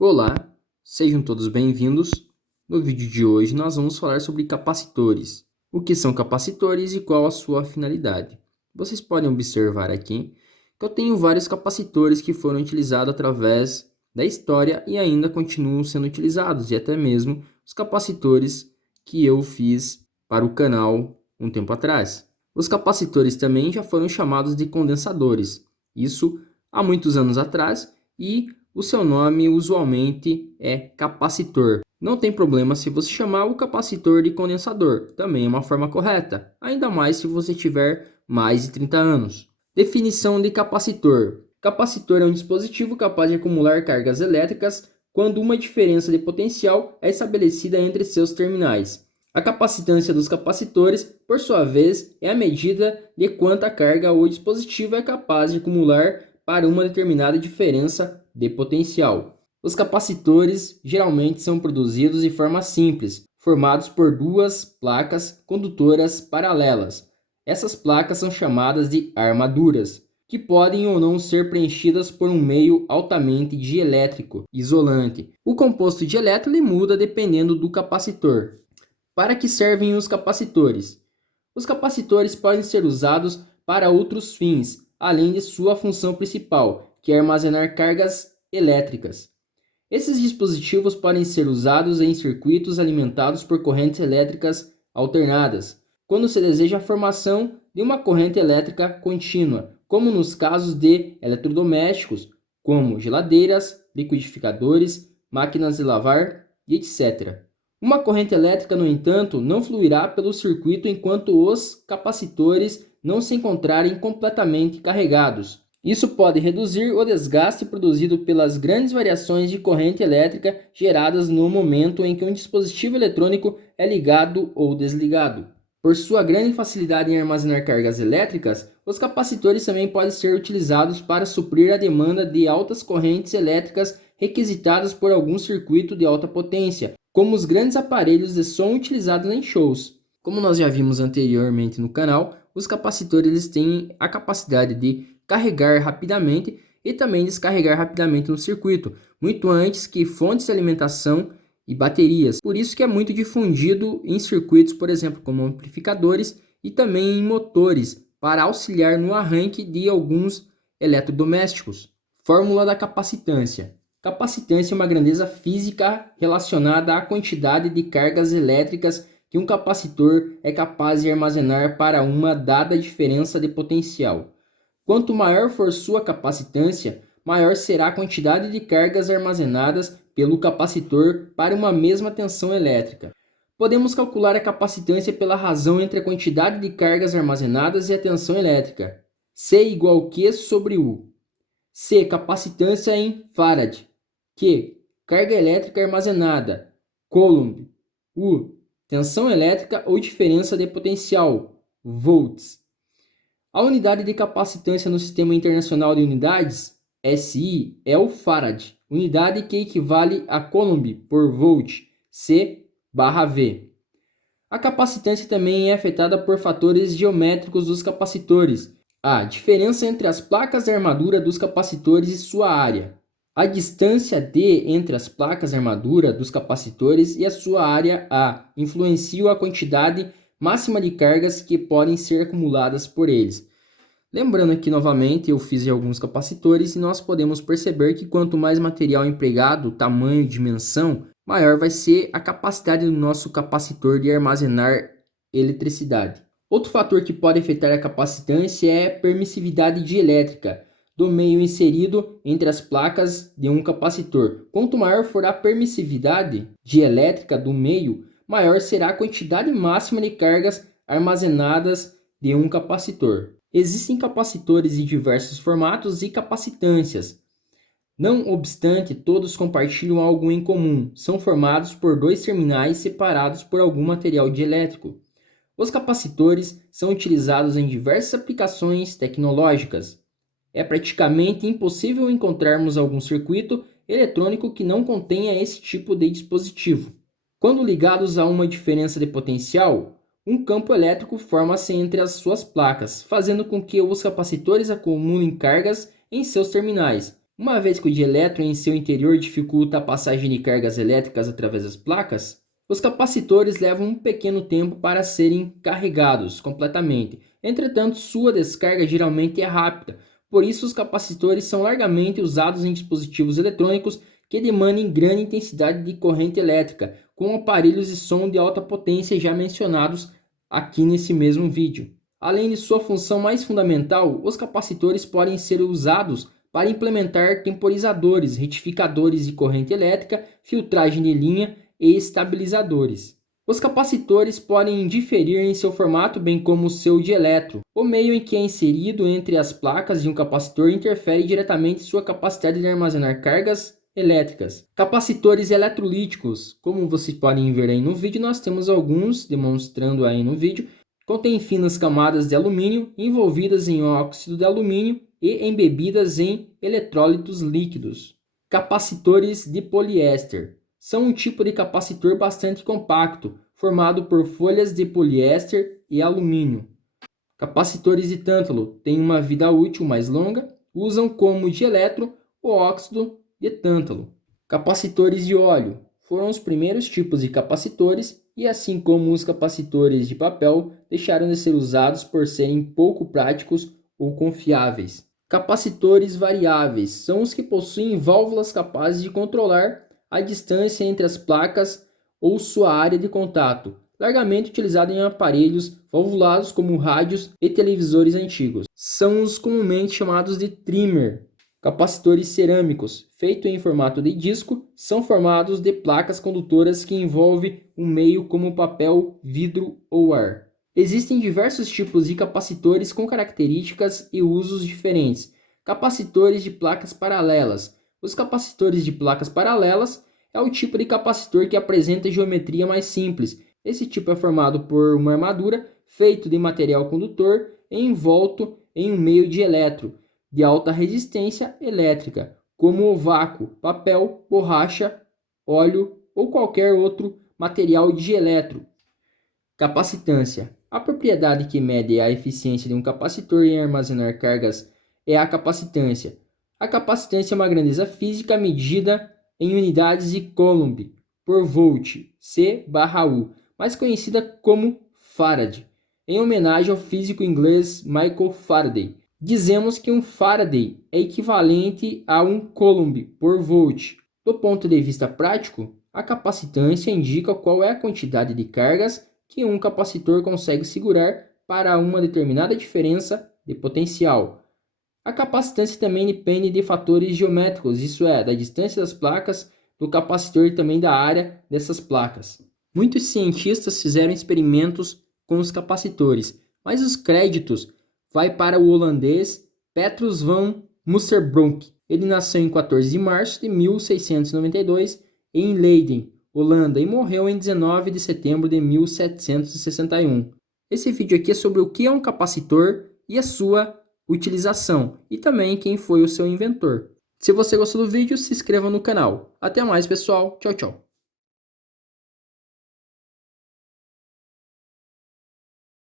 Olá, sejam todos bem-vindos. No vídeo de hoje nós vamos falar sobre capacitores. O que são capacitores e qual a sua finalidade. Vocês podem observar aqui que eu tenho vários capacitores que foram utilizados através da história e ainda continuam sendo utilizados, e até mesmo os capacitores que eu fiz para o canal um tempo atrás. Os capacitores também já foram chamados de condensadores, isso há muitos anos atrás, e o seu nome usualmente é capacitor. Não tem problema se você chamar o capacitor de condensador, também é uma forma correta, ainda mais se você tiver mais de 30 anos. Definição de capacitor. Capacitor é um dispositivo capaz de acumular cargas elétricas quando uma diferença de potencial é estabelecida entre seus terminais. A capacitância dos capacitores, por sua vez, é a medida de quanta carga o dispositivo é capaz de acumular para uma determinada diferença de potencial. Os capacitores geralmente são produzidos de forma simples, formados por duas placas condutoras paralelas. Essas placas são chamadas de armaduras, que podem ou não ser preenchidas por um meio altamente dielétrico isolante. O composto dielétrico muda dependendo do capacitor. Para que servem os capacitores? Os capacitores podem ser usados para outros fins, além de sua função principal, que é armazenar cargas elétricas. Esses dispositivos podem ser usados em circuitos alimentados por correntes elétricas alternadas, quando se deseja a formação de uma corrente elétrica contínua, como nos casos de eletrodomésticos, como geladeiras, liquidificadores, máquinas de lavar e etc. Uma corrente elétrica, no entanto, não fluirá pelo circuito enquanto os capacitores não se encontrarem completamente carregados. Isso pode reduzir o desgaste produzido pelas grandes variações de corrente elétrica geradas no momento em que um dispositivo eletrônico é ligado ou desligado. Por sua grande facilidade em armazenar cargas elétricas, os capacitores também podem ser utilizados para suprir a demanda de altas correntes elétricas requisitadas por algum circuito de alta potência, como os grandes aparelhos de som utilizados em shows. Como nós já vimos anteriormente no canal, os capacitores têm a capacidade de carregar rapidamente e também descarregar rapidamente no circuito, muito antes que fontes de alimentação e baterias. Por isso que é muito difundido em circuitos, por exemplo, como amplificadores e também em motores, para auxiliar no arranque de alguns eletrodomésticos. Fórmula da capacitância. Capacitância é uma grandeza física relacionada à quantidade de cargas elétricas que um capacitor é capaz de armazenar para uma dada diferença de potencial. Quanto maior for sua capacitância, maior será a quantidade de cargas armazenadas pelo capacitor para uma mesma tensão elétrica. Podemos calcular a capacitância pela razão entre a quantidade de cargas armazenadas e a tensão elétrica. C igual Q sobre U. C, capacitância em Farad. Q, carga elétrica armazenada. Coulomb. U, tensão elétrica ou diferença de potencial. Volts. A unidade de capacitância no Sistema Internacional de Unidades, SI, é o Farad, unidade que equivale a Coulomb por volt, C/V. A capacitância também é afetada por fatores geométricos dos capacitores. A diferença entre as placas de armadura dos capacitores e sua área. A distância D entre as placas de armadura dos capacitores e a sua área A influenciam a quantidade máxima de cargas que podem ser acumuladas por eles. Lembrando aqui novamente, eu fiz alguns capacitores e nós podemos perceber que quanto mais material empregado, tamanho e dimensão, maior vai ser a capacidade do nosso capacitor de armazenar eletricidade. Outro fator que pode afetar a capacitância é a permissividade dielétrica do meio inserido entre as placas de um capacitor. Quanto maior for a permissividade dielétrica do meio, maior será a quantidade máxima de cargas armazenadas de um capacitor. Existem capacitores de diversos formatos e capacitâncias. Não obstante, todos compartilham algo em comum. São formados por dois terminais separados por algum material dielétrico. Os capacitores são utilizados em diversas aplicações tecnológicas. É praticamente impossível encontrarmos algum circuito eletrônico que não contenha esse tipo de dispositivo. Quando ligados a uma diferença de potencial, um campo elétrico forma-se entre as suas placas, fazendo com que os capacitores acumulem cargas em seus terminais. Uma vez que o dielétron em seu interior dificulta a passagem de cargas elétricas através das placas, os capacitores levam um pequeno tempo para serem carregados completamente. Entretanto, sua descarga geralmente é rápida, por isso os capacitores são largamente usados em dispositivos eletrônicos que demandem grande intensidade de corrente elétrica, com aparelhos de som de alta potência já mencionados aqui nesse mesmo vídeo. Além de sua função mais fundamental, os capacitores podem ser usados para implementar temporizadores, retificadores de corrente elétrica, filtragem de linha e estabilizadores. Os capacitores podem diferir em seu formato, bem como o seu dielétron. O meio em que é inserido entre as placas de um capacitor interfere diretamente em sua capacidade de armazenar cargas elétricas. Capacitores eletrolíticos, como vocês podem ver aí no vídeo, nós temos alguns demonstrando aí no vídeo. Contém finas camadas de alumínio envolvidas em óxido de alumínio e embebidas em eletrólitos líquidos. Capacitores de poliéster são um tipo de capacitor bastante compacto, formado por folhas de poliéster e alumínio. Capacitores de tântalo têm uma vida útil mais longa, usam como dielétron o óxido de tântalo. Capacitores de óleo foram os primeiros tipos de capacitores e, assim como os capacitores de papel, deixaram de ser usados por serem pouco práticos ou confiáveis. Capacitores variáveis são os que possuem válvulas capazes de controlar a distância entre as placas ou sua área de contato, largamente utilizado em aparelhos valvulados como rádios e televisores antigos. São os comumente chamados de trimmer. Capacitores cerâmicos, feitos em formato de disco, são formados de placas condutoras que envolvem um meio como papel, vidro ou ar. Existem diversos tipos de capacitores com características e usos diferentes. Capacitores de placas paralelas. Os capacitores de placas paralelas é o tipo de capacitor que apresenta geometria mais simples. Esse tipo é formado por uma armadura feita de material condutor envolto em um meio de elétron de alta resistência elétrica, como o vácuo, papel, borracha, óleo ou qualquer outro material dielétron. Capacitância. A propriedade que mede a eficiência de um capacitor em armazenar cargas é a capacitância. A capacitância é uma grandeza física medida em unidades de Coulomb por volt, C/U, mais conhecida como Farad, em homenagem ao físico inglês Michael Faraday. Dizemos que um Faraday é equivalente a um Coulomb por volt. Do ponto de vista prático, a capacitância indica qual é a quantidade de cargas que um capacitor consegue segurar para uma determinada diferença de potencial. A capacitância também depende de fatores geométricos, isso é, da distância das placas do capacitor e também da área dessas placas. Muitos cientistas fizeram experimentos com os capacitores, mas os créditos vai para o holandês Petrus van Musselbroek. Ele nasceu em 14 de março de 1692 em Leiden, Holanda, e morreu em 19 de setembro de 1761. Esse vídeo aqui é sobre o que é um capacitor e a sua utilização, e também quem foi o seu inventor. Se você gostou do vídeo, se inscreva no canal. Até mais, pessoal. Tchau, tchau.